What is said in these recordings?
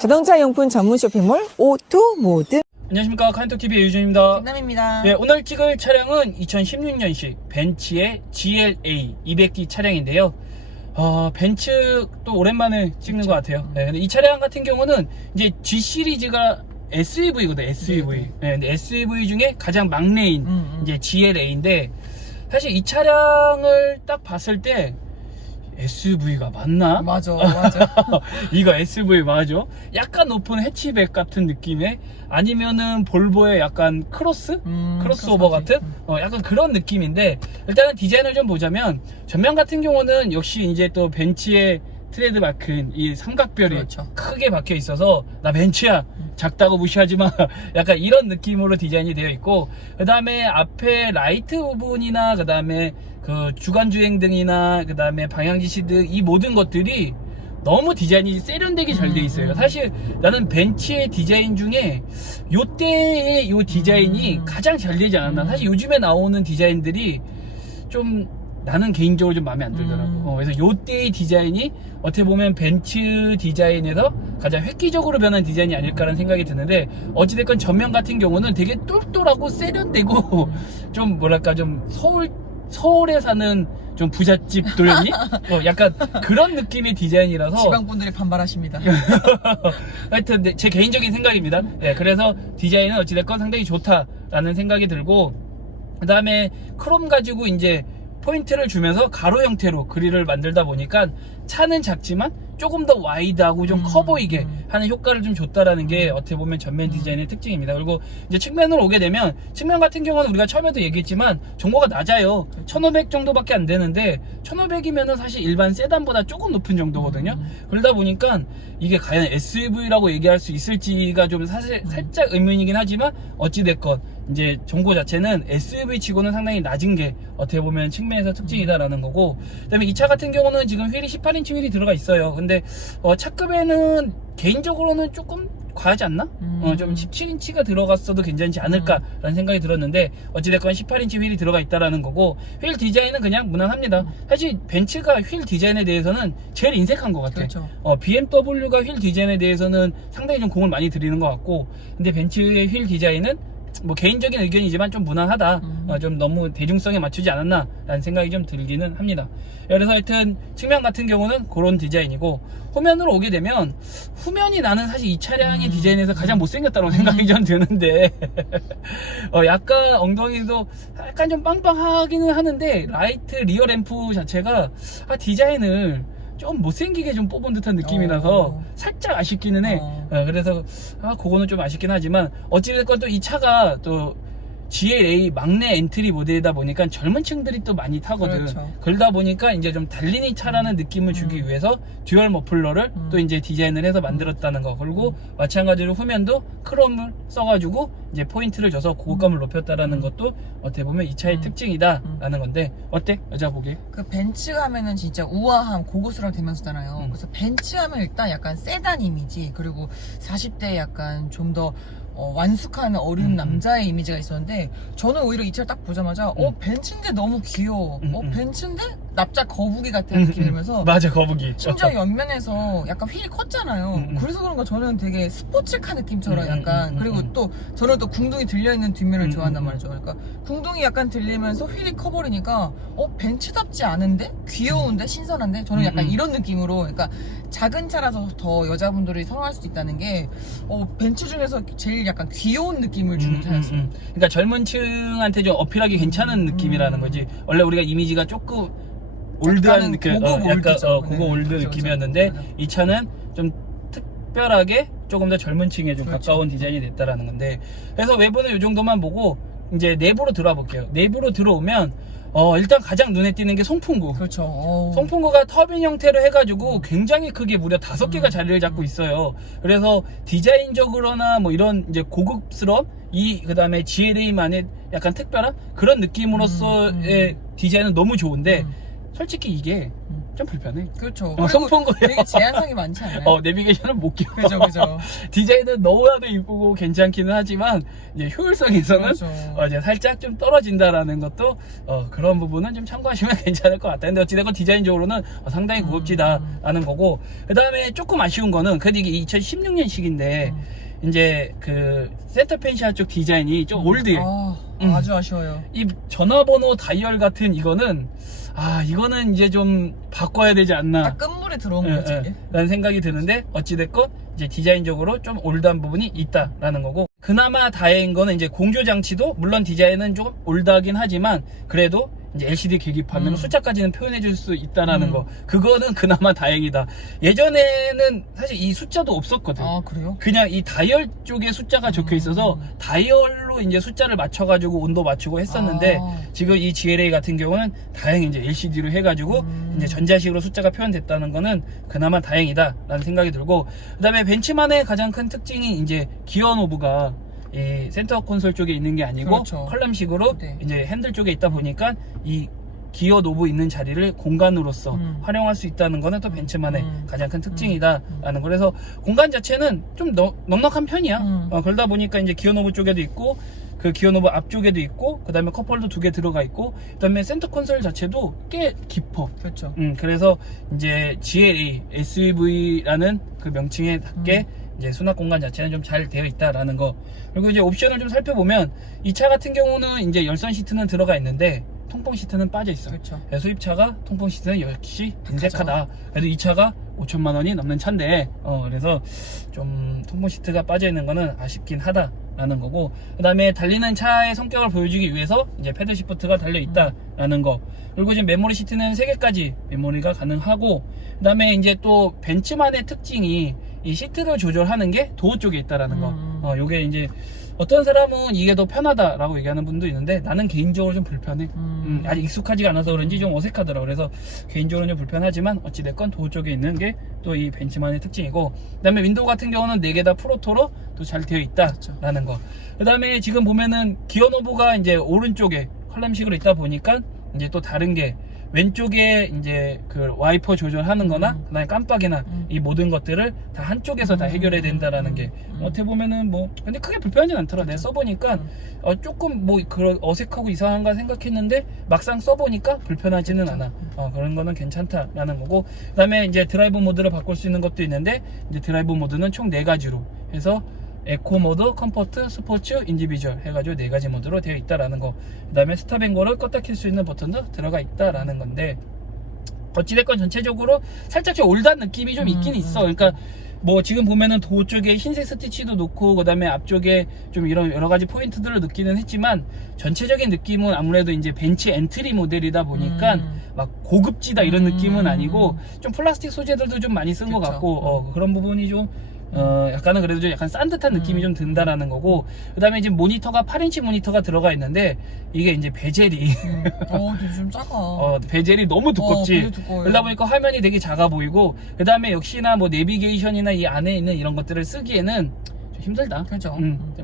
자동차 용품 전문 쇼핑몰 오토모드. 안녕하십니까, 카인톡TV의 유준입니다. 김남입니다. 네, 오늘 찍을 차량은 2016년식 벤츠의 GLA 200D 차량인데요. 벤츠 또 오랜만에 찍는 것 같아요. 네, 근데 이 차량 같은 경우는 이제 G 시리즈가 SUV거든, SUV. 네, 근데 SUV 중에 가장 막내인 이제 GLA인데, 사실 이 차량을 딱 봤을 때 SUV가 맞나? 맞아. 이거 SUV 맞아? 약간 높은 해치백 같은 느낌의, 아니면은 볼보의 약간 크로스오버 같은 약간 그런 느낌인데, 일단은 디자인을 좀 보자면 전면 같은 경우는 역시 이제 또 벤츠의 트레이드 마크인 이 삼각별이 그렇죠. 크게 박혀 있어서 나 벤츠야, 작다고 무시하지 마, 약간 이런 느낌으로 디자인이 되어 있고, 그 다음에 앞에 라이트 부분이나 그 다음에 그 주간주행등이나 그 다음에 방향지시등, 이 모든 것들이 너무 디자인이 세련되게 잘 돼 있어요. 사실 나는 벤츠의 디자인 중에 요때의 요 디자인이 가장 잘 되지 않았나. 사실 요즘에 나오는 디자인들이 좀 나는 개인적으로 좀 마음에 안 들더라고. 그래서 요때의 디자인이 어떻게 보면 벤츠 디자인에서 가장 획기적으로 변한 디자인이 아닐까라는 생각이 드는데, 어찌됐건 전면 같은 경우는 되게 똘똘하고 세련되고 좀 뭐랄까, 좀 서울에 사는 좀 부잣집 도련님? 약간 그런 느낌의 디자인이라서 지방분들이 반발하십니다. 하여튼 제 개인적인 생각입니다. 네, 그래서 디자인은 어찌됐건 상당히 좋다라는 생각이 들고, 그 다음에 크롬 가지고 이제 포인트를 주면서 가로 형태로 그릴을 만들다 보니까 차는 작지만 조금 더 와이드하고 좀 커 보이게 하는 효과를 좀 줬다라는 게 어떻게 보면 전면 디자인의 특징입니다. 그리고 이제 측면으로 오게 되면, 측면 같은 경우는 우리가 처음에도 얘기했지만 정보가 낮아요. 1500 정도밖에 안 되는데 1500이면은 사실 일반 세단보다 조금 높은 정도거든요. 그러다 보니까 이게 과연 SUV라고 얘기할 수 있을지가 좀 사실 살짝 의문이긴 하지만, 어찌됐건 이제 정보 자체는 SUV 치고는 상당히 낮은 게 어떻게 보면 측면에서 특징이다라는 거고, 그 다음에 이 차 같은 경우는 지금 휠이 18인치 휠이 들어가 있어요. 근데 차급에는 개인적으로는 조금 과하지 않나? 좀 17인치가 들어갔어도 괜찮지 않을까라는 생각이 들었는데, 어찌됐건 18인치 휠이 들어가 있다라는 거고, 휠 디자인은 그냥 무난합니다. 사실 벤츠가 휠 디자인에 대해서는 제일 인색한 것 같아. 그렇죠. BMW가 휠 디자인에 대해서는 상당히 좀 공을 많이 들이는 것 같고, 근데 벤츠의 휠 디자인은 뭐 개인적인 의견이지만 좀 무난하다, 좀 너무 대중성에 맞추지 않았나 라는 생각이 좀 들기는 합니다. 그래서 하여튼 측면 같은 경우는 그런 디자인이고, 후면으로 오게 되면 후면이 나는 사실 이 차량의 디자인에서 가장 못생겼다고 생각이 좀 드는데 약간 엉덩이도 약간 좀 빵빵하기는 하는데, 라이트 리어 램프 자체가 디자인을 좀 못생기게 좀 뽑은 듯한 느낌이라서 살짝 아쉽기는 해. 그래서 그거는 좀 아쉽긴 하지만, 어찌됐건 또 이 차가 또 GLA 막내 엔트리 모델이다 보니까 젊은 층들이 또 많이 타거든. 그렇죠. 그러다 보니까 이제 좀 달리는 차라는 느낌을 주기 위해서 듀얼 머플러를 또 이제 디자인을 해서 만들었다는 거. 그리고 마찬가지로 후면도 크롬을 써가지고 이제 포인트를 줘서 고급감을 높였다라는 것도 어떻게 보면 이 차의 특징이다라는 건데, 어때? 여자 보기에? 그 벤츠 하면은 진짜 우아함, 고급스러운 대명사잖아요. 그래서 벤츠 하면 일단 약간 세단 이미지, 그리고 40대 약간 좀 더 완숙한 어린 남자의 이미지가 있었는데, 저는 오히려 이 차를 딱 보자마자 벤츠인데 너무 귀여워. 벤츠인데 납작 거북이 같은 느낌이 들면서, 맞아, 거북이. 심지어 옆면에서 약간 휠이 컸잖아요. 그래서 그런가 저는 되게 스포츠카 느낌처럼 약간, 그리고 또 저는 또 궁둥이 들려있는 뒷면을 좋아한단 말이죠. 그러니까 궁둥이 약간 들리면서 휠이 커버리니까 벤츠답지 않은데? 귀여운데? 신선한데? 저는 약간 이런 느낌으로, 그러니까 작은 차라서 더 여자분들이 선호할 수도 있다는 게, 벤츠 중에서 제일 약간 귀여운 느낌을 주는 차였어요. 그러니까 젊은 층한테 좀 어필하기 괜찮은 느낌이라는 거지. 원래 우리가 이미지가 조금 올드한 느낌, 고급 올드죠. 고급 올드 그렇죠, 느낌이었는데, 그렇죠. 이 차는 좀 특별하게 조금 더 젊은 층에 좀 그렇죠. 가까운 디자인이 됐다라는 건데, 그래서 외부는 이 정도만 보고 이제 내부로 들어와 볼게요. 내부로 들어오면 일단 가장 눈에 띄는 게 송풍구. 그렇죠. 송풍구가 터빈 형태로 해가지고 굉장히 크게 무려 5개가 자리를 잡고 있어요. 그래서 디자인적으로나 뭐 이런 이제 고급스러움, 그 다음에 GLA만의 약간 특별한 그런 느낌으로서의 디자인은 너무 좋은데, 솔직히 이게 좀 불편해. 그렇죠. 송풍구요. 되게 제한성이 많지 않아요? 내비게이션을 못 껴. 그죠. 디자인은 너무나도 이쁘고 괜찮기는 하지만 이제 효율성에서는 그렇죠. 이제 살짝 좀 떨어진다라는 것도 그런 부분은 좀 참고하시면 괜찮을 것 같아요. 근데 어찌됐건 디자인적으로는 상당히 고급지다라는 거고, 그 다음에 조금 아쉬운 거는 그래도 이게 2016년식인데 이제 그 센터 펜시아 쪽 디자인이 좀 올드해. 아주 아쉬워요. 이 전화번호 다이얼 같은 이거는 이거는 이제 좀 바꿔야 되지 않나. 딱 끝물에 들어온 거지. 이게. 라는 생각이 드는데 어찌됐건 이제 디자인적으로 좀 올드한 부분이 있다라는 거고, 그나마 다행인 거는 이제 공조 장치도 물론 디자인은 조금 올드하긴 하지만 그래도 이제 LCD 계기판으로 숫자까지는 표현해 줄 수 있다라는 거, 그거는 그나마 다행이다. 예전에는 사실 이 숫자도 없었거든. 그래요? 그냥 이 다이얼 쪽에 숫자가 적혀 있어서 다이얼로 이제 숫자를 맞춰가지고 온도 맞추고 했었는데 지금 이 GLA 같은 경우는 다행히 이제 LCD로 해가지고 이제 전자식으로 숫자가 표현됐다는 거는 그나마 다행이다라는 생각이 들고, 그 다음에 벤츠만의 가장 큰 특징이 이제 기어 노브가 이 센터 콘솔 쪽에 있는 게 아니고 그렇죠. 컬럼식으로 네. 이제 핸들 쪽에 있다 보니까 이 기어 노브 있는 자리를 공간으로서 활용할 수 있다는 거는 또 벤츠만의 가장 큰 특징이다라는 거. 그래서 공간 자체는 좀 넉넉한 편이야. 그러다 보니까 이제 기어 노브 쪽에도 있고 그 기어 노브 앞쪽에도 있고 그 다음에 컵홀더 2개 들어가 있고 그 다음에 센터 콘솔 자체도 꽤 깊어. 그렇죠. 그래서 이제 GLA SUV라는 그 명칭에 닿게 이제 수납 공간 자체는 좀 잘 되어 있다라는 거. 그리고 이제 옵션을 좀 살펴보면 이 차 같은 경우는 이제 열선 시트는 들어가 있는데 통풍 시트는 빠져 있어. 그렇죠. 수입차가 통풍 시트는 역시 인색하다. 그래도 이 차가 5천만 원이 넘는 차인데 그래서 좀 통풍 시트가 빠져 있는 거는 아쉽긴 하다라는 거고, 그 다음에 달리는 차의 성격을 보여주기 위해서 이제 패들 시프트가 달려 있다라는 거. 그리고 지금 메모리 시트는 3개까지 메모리가 가능하고, 그 다음에 이제 또 벤츠만의 특징이 이 시트를 조절하는 게 도어 쪽에 있다라는 거. 요게 이제 어떤 사람은 이게 더 편하다라고 얘기하는 분도 있는데 나는 개인적으로 좀 불편해. 아직 익숙하지가 않아서 그런지 좀 어색하더라고. 그래서 개인적으로는 좀 불편하지만 어찌됐건 도어 쪽에 있는 게 또 이 벤츠만의 특징이고, 그 다음에 윈도우 같은 경우는 4개 다 프로토로 또 잘 되어 있다라는 거. 그 다음에 지금 보면은 기어 노브가 이제 오른쪽에 컬럼식으로 있다 보니까 이제 또 다른 게 왼쪽에 이제 그 와이퍼 조절하는 거나 그다음에 깜빡이나 이 모든 것들을 다 한쪽에서 다 해결해야 된다라는 게 어떻게 보면은 뭐 근데 크게 불편하진 않더라. 내가 써보니까 조금 뭐 그런 어색하고 이상한가 생각했는데 막상 써보니까 불편하지는 않아. 그런 거는 괜찮다라는 거고, 그다음에 이제 드라이브 모드를 바꿀 수 있는 것도 있는데 이제 드라이브 모드는 총 4가지로 해서 에코 모드, 컴포트, 스포츠, 인디비주얼 해가지고 4가지 모드로 되어 있다라는 거. 그 다음에 스탑 앤 고를 껐다 킬 수 있는 버튼도 들어가 있다라는 건데, 어찌됐건 전체적으로 살짝 좀 올드한 느낌이 좀 있긴 있어. 그러니까 뭐 지금 보면은 도어 쪽에 흰색 스티치도 놓고 그 다음에 앞쪽에 좀 이런 여러 가지 포인트들을 넣기는 했지만 전체적인 느낌은 아무래도 이제 벤츠 엔트리 모델이다 보니까 막 고급지다 이런 느낌은 아니고 좀 플라스틱 소재들도 좀 많이 쓴 것 같고 그런 부분이 좀 약간은 그래도 좀 약간 싼 듯한 느낌이 좀 든다라는 거고, 그 다음에 이제 모니터가 8인치 모니터가 들어가 있는데 이게 이제 베젤이 좀 작아. 베젤이 너무 두껍지. 되게 두꺼워요. 그러다 보니까 화면이 되게 작아 보이고, 그 다음에 역시나 뭐 내비게이션이나 이 안에 있는 이런 것들을 쓰기에는 좀 힘들다. 그렇죠.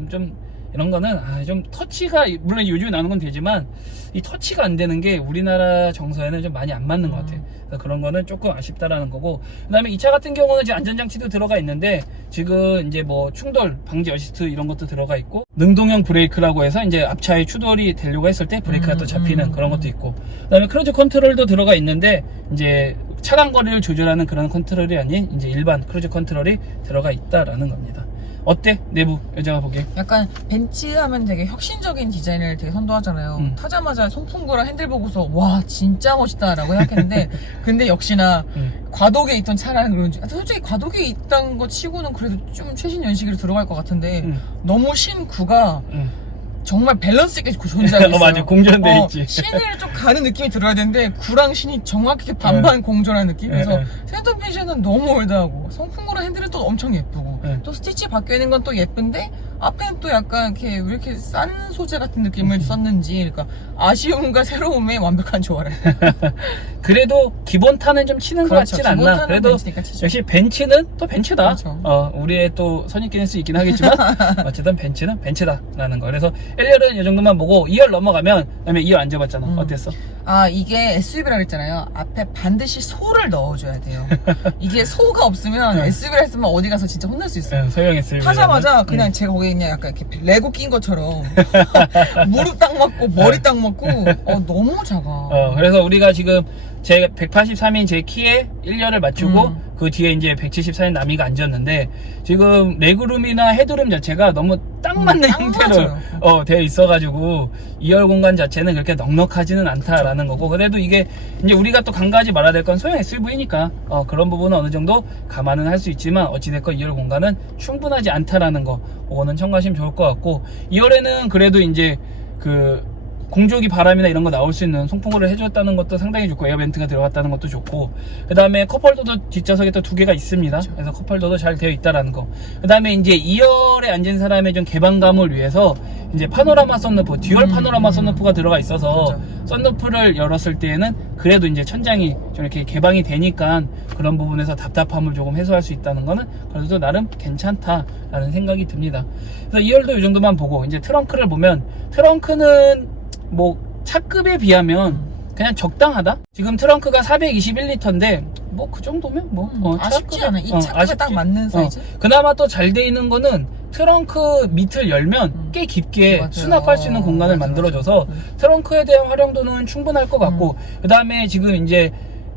좀 이런 거는 좀 터치가 물론 요즘에 나오는 건 되지만 이 터치가 안 되는 게 우리나라 정서에는 좀 많이 안 맞는 것 같아. 그래서 그런 거는 조금 아쉽다라는 거고, 그 다음에 이 차 같은 경우는 이제 안전장치도 들어가 있는데 지금 이제 뭐 충돌 방지 어시스트 이런 것도 들어가 있고, 능동형 브레이크라고 해서 이제 앞차에 추돌이 되려고 했을 때 브레이크가 또 잡히는 그런 것도 있고, 그 다음에 크루즈 컨트롤도 들어가 있는데 이제 차간 거리를 조절하는 그런 컨트롤이 아닌 이제 일반 크루즈 컨트롤이 들어가 있다라는 겁니다. 어때? 내부 여자가 보기에? 약간 벤츠 하면 되게 혁신적인 디자인을 되게 선도하잖아요. 타자마자 송풍구랑 핸들 보고서 와 진짜 멋있다 라고 생각했는데 근데 역시나 과도기에 있던 차라는 그런지 솔직히 과도기에 있던 거 치고는 그래도 좀 최신 연식으로 들어갈 것 같은데 너무 신구가 정말 밸런스 있게 존재하고 있어요. 맞아, 공존돼 있지. 신을 좀 가는 느낌이 들어야 되는데 구랑 신이 정확하게 반반 공존하는 느낌. 그래서 센터 펜션은 너무 올드하고 성풍구랑 핸들은 또 엄청 예쁘고 또 스티치 박혀 있는 건 또 예쁜데 앞에는 또 약간 이렇게 왜 이렇게 싼 소재 같은 느낌을 썼는지, 그러니까 아쉬움과 새로움의 완벽한 조화를. 그래도 기본 타는 좀 치는 것 같진 않나. 그래도 역시 벤츠는 또 벤츠다. 그렇죠. 우리의 또 선입견일 수 있긴 하겠지만 어쨌든 벤츠는 벤츠다라는 거. 그래서 1열은 이 정도만 보고 2열 넘어가면, 그다음에 2열 앉아봤잖아. 어땠어? 아, 이게 SUV라 그랬잖아요. 앞에 반드시 소를 넣어줘야 돼요. 이게 소가 없으면 네. SUV를 했으면 어디 가서 진짜 혼날 수 있어요. 네, 소형 SUV. 타자마자 그냥 제가 거기에 그냥 약간 이렇게 레고 낀 것처럼 무릎 딱 맞고 머리 딱 맞고 너무 작아. 그래서 우리가 지금 제 183인 제 키에 1열을 맞추고 그 뒤에 이제 174인 남이가 앉았는데 지금 레그룸이나 헤드룸 자체가 너무 딱 맞는 딱 형태로 맞아요. 되어 있어가지고 2열 공간 자체는 그렇게 넉넉하지는 않다라는 거고 그래도 이게 이제 우리가 또 간과하지 말아야 될 건 소형 SUV니까 그런 부분은 어느 정도 감안은 할 수 있지만 어찌됐건 2열 공간은 충분하지 않다라는 거 그거는 참고하시면 좋을 것 같고 2열에는 그래도 이제 그 공조기 바람이나 이런 거 나올 수 있는 송풍구를 해줬다는 것도 상당히 좋고 에어벤트가 들어갔다는 것도 좋고 그 다음에 컵홀더도 뒷좌석에 또 2개가 있습니다. 그래서 컵홀더도 잘 되어 있다라는 거. 그 다음에 이제 2열에 앉은 사람의 좀 개방감을 위해서 이제 파노라마 썬루프, 듀얼 파노라마 썬루프가 들어가 있어서 썬루프를 열었을 때에는 그래도 이제 천장이 좀 이렇게 개방이 되니까 그런 부분에서 답답함을 조금 해소할 수 있다는 거는 그래도 나름 괜찮다라는 생각이 듭니다. 그래서 2열도 이 정도만 보고 이제 트렁크를 보면 트렁크는 뭐 차급에 비하면 그냥 적당하다. 지금 트렁크가 421리터인데 뭐 그 정도면 뭐 아쉽지 않아. 이 차급에 딱 맞는 사이즈. 그나마 또 잘 돼 있는 거는 트렁크 밑을 열면 꽤 깊게 맞아요. 수납할 수 있는 공간을 만들어줘서 트렁크에 대한 활용도는 충분할 것 같고 그 다음에 지금 이제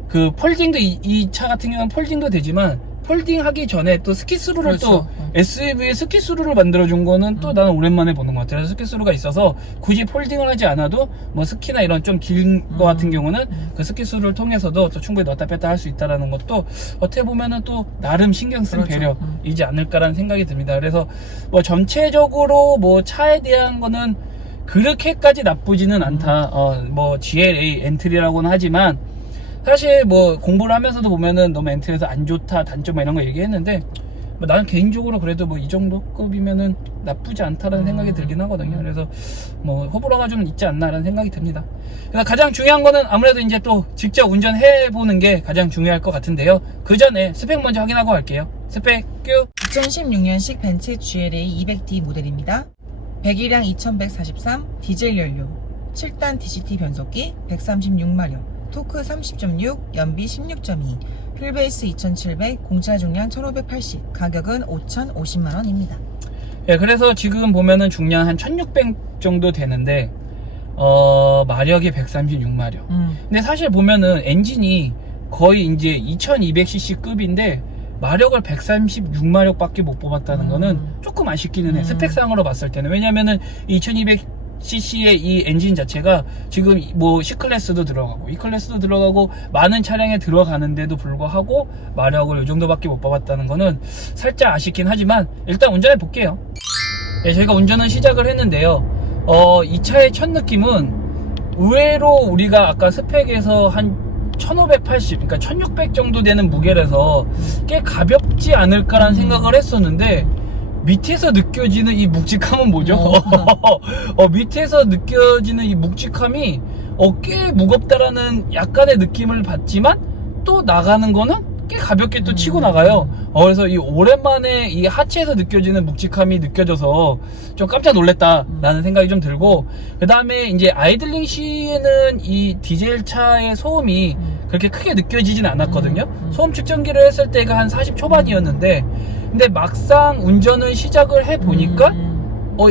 그 폴딩도 이 차 같은 경우는 폴딩도 되지만 폴딩 하기 전에 또 스키스루를 그렇죠. 또 SUV에 스키스루를 만들어준 거는 또 나는 오랜만에 보는 것 같아요. 스키스루가 있어서 굳이 폴딩을 하지 않아도 뭐 스키나 이런 좀 긴 거 같은 경우는 그 스키스루를 통해서도 또 충분히 넣었다 뺐다 할 수 있다는 것도 어떻게 보면은 또 나름 신경 쓴 그렇죠. 배려이지 않을까라는 생각이 듭니다. 그래서 뭐 전체적으로 뭐 차에 대한 거는 그렇게까지 나쁘지는 않다. 뭐 GLA 엔트리라고는 하지만 사실 뭐 공부를 하면서도 보면은 너무 엔트리에서 안 좋다 단점 뭐 이런 거 얘기했는데 뭐 나는 개인적으로 그래도 뭐 이 정도 급이면은 나쁘지 않다라는 생각이 들긴 하거든요. 그래서 뭐 호불호가 좀 있지 않나라는 생각이 듭니다. 그래서 가장 중요한 거는 아무래도 이제 또 직접 운전해 보는 게 가장 중요할 것 같은데요. 그 전에 스펙 먼저 확인하고 갈게요. 스펙 큐. 2016년식 벤츠 GLA 200D 모델입니다. 배기량 2143, 디젤 연료, 7단 DCT 변속기, 136마력, 토크 30.6, 연비 16.2, 휠베이스 2700, 공차 중량 1580, 가격은 5,050만원입니다. 예, 그래서 지금 보면은 중량 한 1600 정도 되는데 마력이 136마력. 근데 사실 보면은 엔진이 거의 이제 2200cc 급인데 마력을 136마력 밖에 못 뽑았다는 거는 조금 아쉽기는 해. 스펙상으로 봤을 때는. 왜냐면은 2200cc의 이 엔진 자체가 지금 뭐 C클래스도 들어가고 E클래스도 들어가고 많은 차량에 들어가는데도 불구하고 마력을 이 정도밖에 못 뽑았다는 거는 살짝 아쉽긴 하지만 일단 운전해 볼게요. 네, 저희가 운전은 시작을 했는데요. 이 차의 첫 느낌은 의외로 우리가 아까 스펙에서 한 1580, 그러니까 1600 정도 되는 무게라서 꽤 가볍지 않을까라는 생각을 했었는데 밑에서 느껴지는 이 묵직함은 뭐죠? 밑에서 느껴지는 이 묵직함이 꽤 무겁다라는 약간의 느낌을 받지만 또 나가는 거는 꽤 가볍게 또 치고 나가요. 그래서 이 오랜만에 이 하체에서 느껴지는 묵직함이 느껴져서 좀 깜짝 놀랐다라는 생각이 좀 들고 그 다음에 이제 아이들링 시에는 이 디젤 차의 소음이 그렇게 크게 느껴지진 않았거든요. 소음 측정기를 했을 때가 한 40 초반이었는데 근데 막상 운전을 시작을 해보니까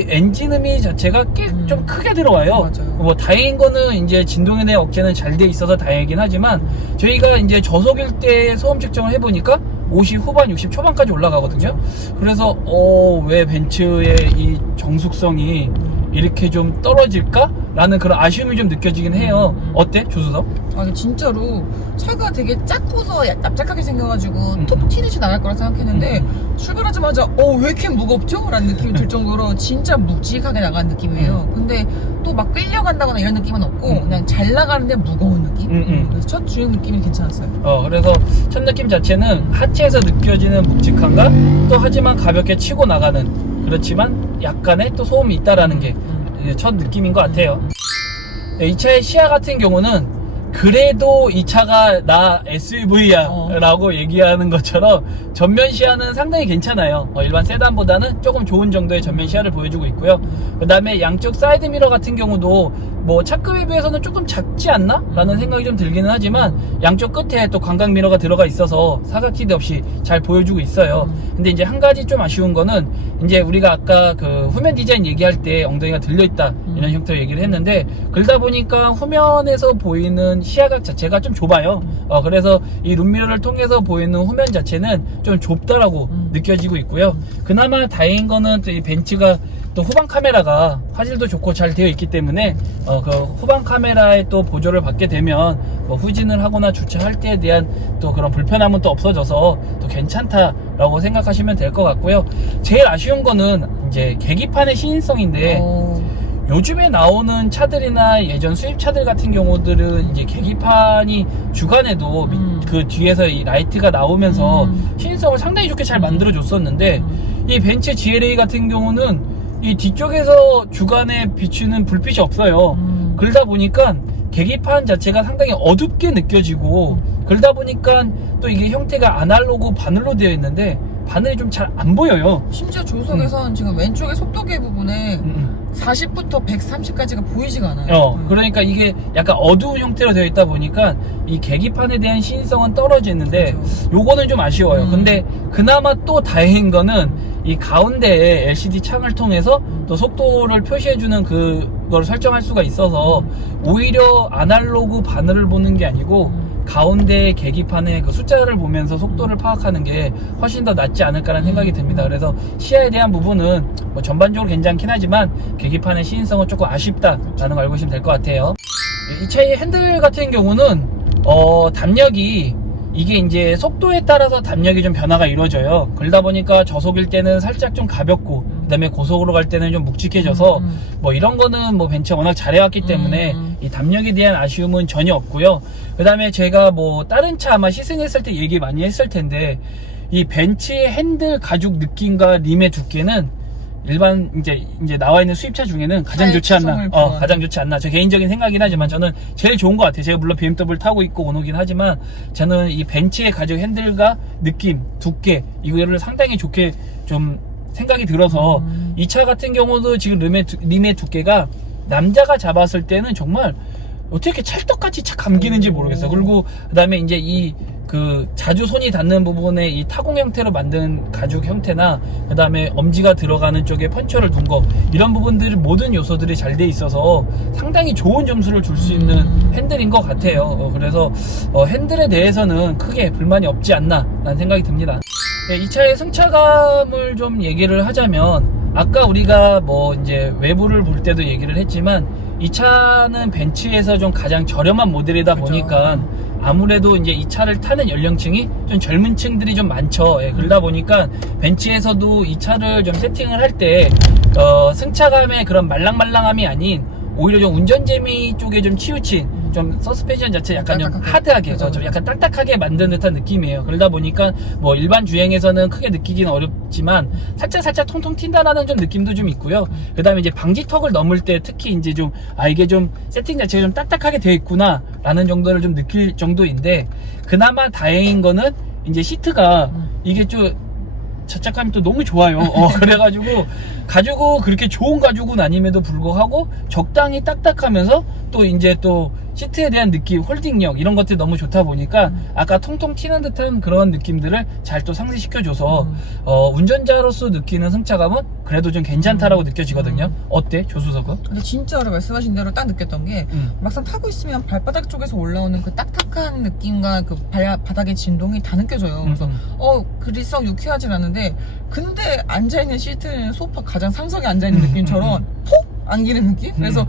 엔진음이 자체가 꽤 좀 크게 들어와요. 맞아요. 뭐 다행인 거는 이제 진동에 대한 억제는 잘 돼 있어서 다행이긴 하지만 저희가 이제 저속일 때 소음 측정을 해보니까 50 후반 60 초반까지 올라가거든요. 그래서 왜 벤츠의 이 정숙성이 이렇게 좀 떨어질까? 라는 그런 아쉬움이 좀 느껴지긴 해요. 어때? 조수석? 아니 진짜로 차가 되게 작고서 납작하게 생겨가지고 톡 튀듯이 나갈 거라 생각했는데 출발하자마자 왜 이렇게 무겁죠? 라는 느낌이 들 정도로 진짜 묵직하게 나가는 느낌이에요. 근데 또 막 끌려간다거나 이런 느낌은 없고 그냥 잘 나가는데 무거운 느낌? 그래서 첫 주행 느낌이 괜찮았어요. 그래서 첫 느낌 자체는 하체에서 느껴지는 묵직함과 또 하지만 가볍게 치고 나가는 그렇지만 약간의 또 소음이 있다라는 게 첫 느낌인 것 같아요. 이 차의 시야 같은 경우는 그래도 이 차가 나 SUV야 라고 얘기하는 것처럼 전면 시야는 상당히 괜찮아요. 일반 세단보다는 조금 좋은 정도의 전면 시야를 보여주고 있고요. 그 다음에 양쪽 사이드 미러 같은 경우도 뭐 차급에 비해서는 조금 작지 않나? 라는 생각이 좀 들기는 하지만 양쪽 끝에 또 광각 미러가 들어가 있어서 사각지대 없이 잘 보여주고 있어요. 근데 이제 한 가지 좀 아쉬운 거는 이제 우리가 아까 그 후면 디자인 얘기할 때 엉덩이가 들려있다 이런 형태로 얘기를 했는데 그러다 보니까 후면에서 보이는 시야각 자체가 좀 좁아요. 그래서 이 룸미러를 통해서 보이는 후면 자체는 좀 좁다라고 느껴지고 있고요. 그나마 다행인 거는 또 이 벤츠가 또 후방 카메라가 화질도 좋고 잘 되어 있기 때문에 그 후방 카메라에 또 보조를 받게 되면 뭐 후진을 하거나 주차할 때에 대한 또 그런 불편함은 또 없어져서 또 괜찮다라고 생각하시면 될 것 같고요. 제일 아쉬운 거는 이제 계기판의 신인성인데 요즘에 나오는 차들이나 예전 수입차들 같은 경우들은 이제 계기판이 주간에도 그 뒤에서 이 라이트가 나오면서 신인성을 상당히 좋게 잘 만들어 줬었는데 이 벤츠 GLA 같은 경우는 이 뒤쪽에서 주간에 비추는 불빛이 없어요. 그러다 보니까 계기판 자체가 상당히 어둡게 느껴지고 그러다 보니까 또 이게 형태가 아날로그 바늘로 되어 있는데 바늘이 좀 잘 안 보여요. 심지어 조석에선 지금 왼쪽에 속도계 부분에 40부터 130까지가 보이지가 않아요. 그러니까 이게 약간 어두운 형태로 되어 있다 보니까 이 계기판에 대한 신성은 떨어지는데 그렇죠. 요거는 좀 아쉬워요. 근데 그나마 또 다행인 거는 이 가운데에 LCD 창을 통해서 또 속도를 표시해주는 그걸 설정할 수가 있어서 오히려 아날로그 바늘을 보는 게 아니고 가운데 계기판에 그 숫자를 보면서 속도를 파악하는 게 훨씬 더 낫지 않을까라는 생각이 듭니다. 그래서 시야에 대한 부분은 뭐 전반적으로 괜찮긴 하지만 계기판의 시인성은 조금 아쉽다라는 걸 알고 계시면 될 것 같아요. 이 차의 핸들 같은 경우는 담력이 이게 이제 속도에 따라서 담력이 좀 변화가 이루어져요. 그러다 보니까 저속일 때는 살짝 좀 가볍고 그 다음에 고속으로 갈 때는 좀 묵직해져서 뭐 이런 거는 뭐 벤츠가 워낙 잘해왔기 때문에 이 담력에 대한 아쉬움은 전혀 없고요. 그 다음에 제가 뭐 다른 차 아마 시승했을 때 얘기 많이 했을 텐데 이 벤츠의 핸들 가죽 느낌과 림의 두께는 일반 이제 나와 있는 수입차 중에는 가장 좋지 않나. 가장 좋지 않나. 제 개인적인 생각이긴 하지만 저는 제일 좋은 것 같아요. 제가 물론 BMW 타고 있고 오노긴 하지만 저는 이 벤츠의 가죽 핸들과 느낌, 두께 이거를 상당히 좋게 좀 생각이 들어서 이 차 같은 경우도 지금 림의 두께가 남자가 잡았을 때는 정말 어떻게 이렇게 찰떡같이 착 감기는지 모르겠어. 그리고 그 다음에 이제 그 자주 손이 닿는 부분에 이 타공 형태로 만든 가죽 형태나 그 다음에 엄지가 들어가는 쪽에 펀처를 둔 거 이런 부분들 모든 요소들이 잘 돼 있어서 상당히 좋은 점수를 줄 수 있는 핸들인 것 같아요. 그래서 핸들에 대해서는 크게 불만이 없지 않나 라는 생각이 듭니다. 네, 이 차의 승차감을 좀 얘기를 하자면 아까 우리가 뭐 이제 외부를 볼 때도 얘기를 했지만 이 차는 벤츠에서 좀 가장 저렴한 모델이다 보니까 아무래도 이제 이 차를 타는 연령층이 좀 젊은 층들이 좀 많죠. 그러다 보니까 벤츠에서도 이 차를 좀 세팅을 할 때 승차감의 그런 말랑말랑함이 아닌 오히려 좀 운전 재미 쪽에 좀 치우친 좀 서스펜션 자체 약간 좀 하드하게 좀 약간 딱딱하게 만든 듯한 느낌이에요. 그러다 보니까 뭐 일반 주행에서는 크게 느끼기는 어렵지만 살짝 통통 튄다라는 좀 느낌도 좀 있고요. 그 다음에 이제 방지턱을 넘을 때 특히 이제 좀 이게 좀 세팅 자체가 좀 딱딱하게 되어 있구나 라는 정도를 좀 느낄 정도인데 그나마 다행인 거는 이제 시트가 이게 좀 착착감이 또 너무 좋아요. 그래가지고 가죽은 그렇게 좋은 가죽은 아님에도 불구하고 적당히 딱딱하면서 또 이제 또 시트에 대한 느낌, 홀딩력 이런 것들이 너무 좋다 보니까 아까 통통 튀는 듯한 그런 느낌들을 잘 또 상쇄시켜줘서 운전자로서 느끼는 승차감은 그래도 좀 괜찮다라고 느껴지거든요. 어때? 조수석은? 근데 진짜로 말씀하신 대로 딱 느꼈던 게 막상 타고 있으면 발바닥 쪽에서 올라오는 그 딱딱한 느낌과 그 바닥의 진동이 다 느껴져요. 그래서 그리 썩 유쾌하진 않은데 근데 앉아있는 시트는 소파 가장 상석에 앉아있는 느낌처럼 폭 안기는 느낌? 그래서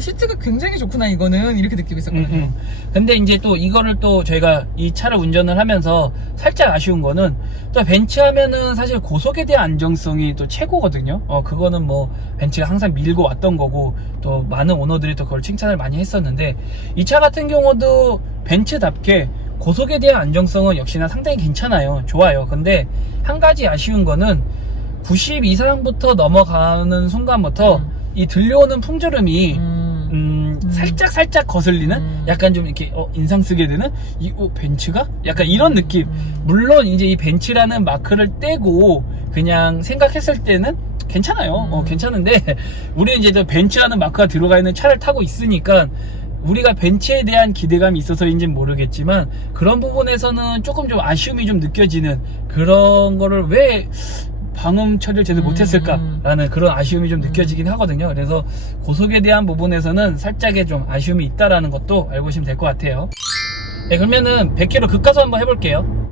시트가 굉장히 좋구나 이거는 이렇게 느끼고 있었거든요. 근데 이제 또 이거를 또 저희가 이 차를 운전을 하면서 살짝 아쉬운 거는 또 벤츠 하면은 사실 고속에 대한 안정성이 또 최고거든요. 그거는 뭐 벤츠가 항상 밀고 왔던 거고 또 많은 오너들이 또 그걸 칭찬을 많이 했었는데 이 차 같은 경우도 벤츠답게 고속에 대한 안정성은 역시나 상당히 괜찮아요. 좋아요. 근데 한 가지 아쉬운 거는 90 이상부터 넘어가는 순간부터 이 들려오는 풍절음이 살짝 거슬리는 약간 좀 이렇게 인상 쓰게 되는 벤츠가? 약간 이런 느낌. 물론 이제 이 벤츠라는 마크를 떼고 그냥 생각했을 때는 괜찮아요. 괜찮은데 우리는 이제 또 벤츠라는 마크가 들어가 있는 차를 타고 있으니까 우리가 벤츠에 대한 기대감이 있어서인지는 모르겠지만 그런 부분에서는 조금 좀 아쉬움이 좀 느껴지는 그런 거를 왜 방음 처리를 제대로 못했을까라는 그런 아쉬움이 좀 느껴지긴 하거든요. 그래서 고속에 대한 부분에서는 살짝의 좀 아쉬움이 있다라는 것도 알고 계시면 될 것 같아요. 네, 그러면은 100km 급가속 한번 해볼게요.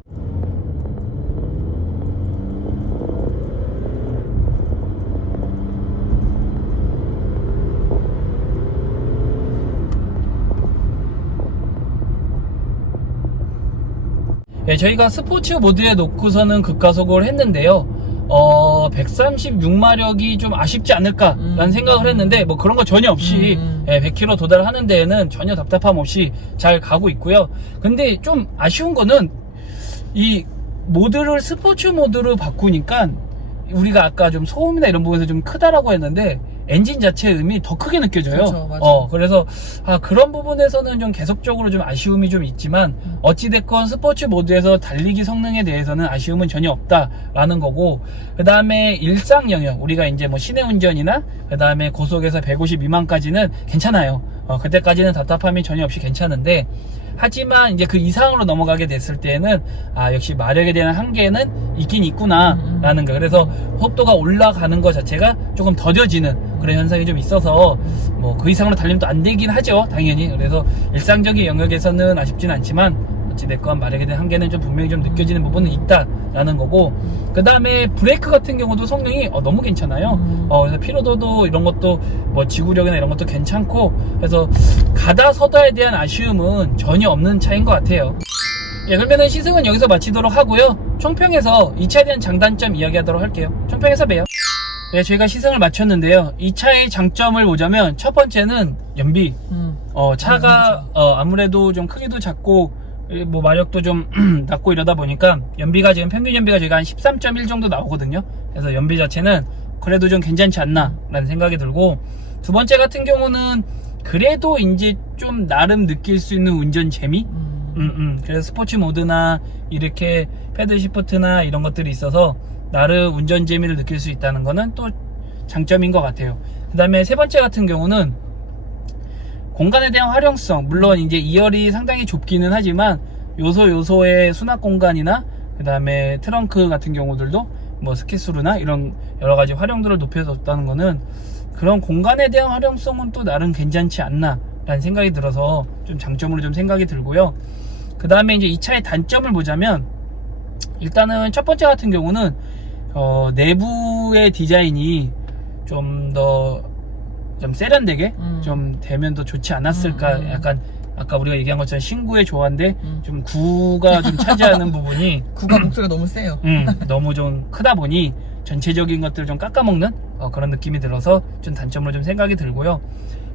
네, 저희가 스포츠 모드에 놓고서는 급가속을 했는데요. 136마력이 좀 아쉽지 않을까라는 생각을 했는데 뭐 그런 거 전혀 없이 100km 도달하는 데에는 전혀 답답함 없이 잘 가고 있고요. 근데 좀 아쉬운 거는 이 모드를 스포츠 모드로 바꾸니까 우리가 아까 좀 소음이나 이런 부분에서 좀 크다라고 했는데 엔진 자체의 음이 더 크게 느껴져요. 그렇죠, 맞아요. 그래서 그런 부분에서는 좀 계속적으로 좀 아쉬움이 좀 있지만 어찌됐건 스포츠 모드에서 달리기 성능에 대해서는 아쉬움은 전혀 없다라는 거고, 그 다음에 일상 영역 우리가 이제 뭐 시내 운전이나 그 다음에 고속에서 150 미만까지는 괜찮아요. 그때까지는 답답함이 전혀 없이 괜찮은데, 하지만 이제 그 이상으로 넘어가게 됐을 때는 역시 마력에 대한 한계는 있긴 있구나 라는 거. 그래서 속도가 올라가는 것 자체가 조금 더뎌지는 그런 현상이 좀 있어서 뭐 그 이상으로 달리면 또 안 되긴 하죠, 당연히. 그래서 일상적인 영역에서는 아쉽진 않지만 어찌됐건 마력에 대한 한계는 좀 분명히 좀 느껴지는 부분은 있다라는 거고, 그 다음에 브레이크 같은 경우도 성능이 너무 괜찮아요. 그래서 피로도도 이런 것도 뭐 지구력이나 이런 것도 괜찮고, 그래서 가다 서다에 대한 아쉬움은 전혀 없는 차인 것 같아요. 예, 그러면은 시승은 여기서 마치도록 하고요. 총평에서 이 차에 대한 장단점 이야기하도록 할게요. 총평에서 봬요. 네, 저희가 시승을 마쳤는데요. 이 차의 장점을 보자면 첫 번째는 연비. 차가 아무래도 좀 크기도 작고 뭐 마력도 좀 낮고 이러다 보니까 연비가 지금 평균 연비가 저희가 한 13.1 정도 나오거든요. 그래서 연비 자체는 그래도 좀 괜찮지 않나 라는 생각이 들고, 두 번째 같은 경우는 그래도 이제 좀 나름 느낄 수 있는 운전 재미. 그래서 스포츠 모드나 이렇게 패드 시프트나 이런 것들이 있어서 나름 운전 재미를 느낄 수 있다는 거는 또 장점인 것 같아요. 그 다음에 세 번째 같은 경우는 공간에 대한 활용성. 물론 이제 2열이 상당히 좁기는 하지만 요소의 수납 공간이나 그 다음에 트렁크 같은 경우들도 뭐 스키스루나 이런 여러 가지 활용도를 높여줬다는 거는 그런 공간에 대한 활용성은 또 나름 괜찮지 않나 라는 생각이 들어서 좀 장점으로 좀 생각이 들고요. 그 다음에 이제 이 차의 단점을 보자면, 일단은 첫 번째 같은 경우는 내부의 디자인이 좀 더 좀 세련되게 좀 되면 더 좋지 않았을까. 약간 아까 우리가 얘기한 것처럼 신구의 조화인데 좀 구가 좀 차지하는 부분이 구가 목소리가 너무 세요. 너무 좀 크다 보니 전체적인 것들을 좀 깎아먹는 그런 느낌이 들어서 좀 단점으로 좀 생각이 들고요.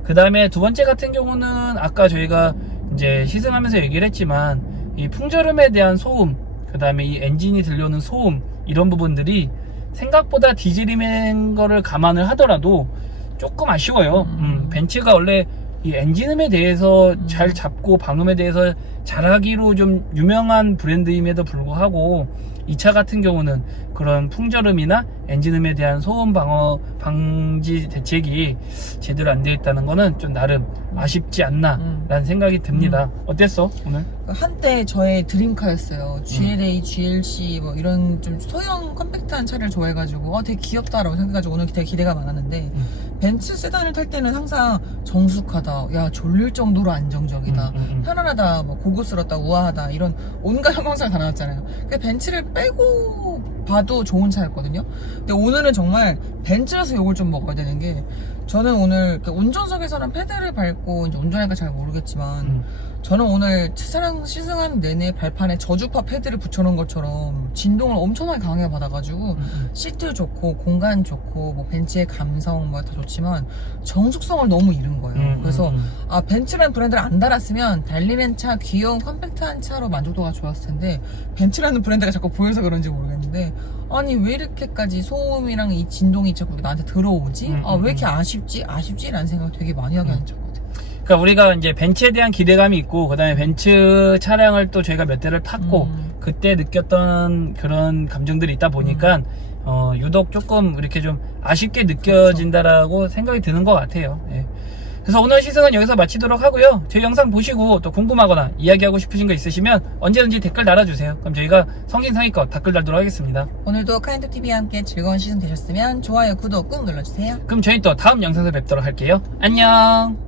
그 다음에 두 번째 같은 경우는 아까 저희가 이제 시승하면서 얘기를 했지만 이 풍절음에 대한 소음, 그 다음에 이 엔진이 들려오는 소음, 이런 부분들이 생각보다 디젤인 거를 감안을 하더라도 조금 아쉬워요. 벤츠가 원래 이 엔진음에 대해서 잘 잡고 방음에 대해서 잘하기로 좀 유명한 브랜드임에도 불구하고 이 차 같은 경우는 그런 풍절음이나 엔진음에 대한 소음 방지 대책이 제대로 안 되어 있다는 거는 좀 나름 아쉽지 않나 라는 생각이 듭니다. 어땠어 오늘? 한때 저의 드림카였어요. GLA, GLC 뭐 이런 좀 소형 컴팩트한 차를 좋아해가지고 되게 귀엽다라고 생각해가지고 오늘 되게 기대가 많았는데, 벤츠 세단을 탈 때는 항상 정숙하다, 야 졸릴 정도로 안정적이다, 편안하다, 뭐 고급스럽다, 우아하다, 이런 온갖 형용사가 다 나왔잖아요. 근데 벤츠를 빼고 봐도 좋은 차였거든요. 근데 오늘은 정말 벤츠라서 욕을 좀 먹어야 되는 게, 저는 오늘 운전석에서는 페달을 밟고 이제 운전하니까 잘 모르겠지만 저는 오늘 차량 시승하는 내내 발판에 저주파 패드를 붙여놓은 것처럼 진동을 엄청나게 강하게 받아가지고 시트 좋고 공간 좋고 뭐 벤츠의 감성 뭐 다 좋지만 정숙성을 너무 잃은 거예요. 그래서 벤츠라는 브랜드를 안 달았으면 달리는 차, 귀여운 컴팩트한 차로 만족도가 좋았을 텐데, 벤츠라는 브랜드가 자꾸 보여서 그런지 모르겠는데 아니 왜 이렇게까지 소음이랑 이 진동이 자꾸 나한테 들어오지? 왜 이렇게 아쉽지? 라는 생각 되게 많이 하게 하는 차거든. 그러니까 우리가 이제 벤츠에 대한 기대감이 있고, 그 다음에 벤츠 차량을 또 저희가 몇 대를 탔고, 그때 느꼈던 그런 감정들이 있다 보니까 유독 조금 이렇게 좀 아쉽게 느껴진다라고 생각이 드는 것 같아요. 예. 그래서 오늘 시승은 여기서 마치도록 하고요. 저희 영상 보시고 또 궁금하거나 이야기하고 싶으신 거 있으시면 언제든지 댓글 달아주세요. 그럼 저희가 성심성의껏 댓글 달도록 하겠습니다. 오늘도 카인도TV와 함께 즐거운 시즌 되셨으면 좋아요, 구독 꾹 눌러주세요. 그럼 저희 또 다음 영상에서 뵙도록 할게요. 안녕.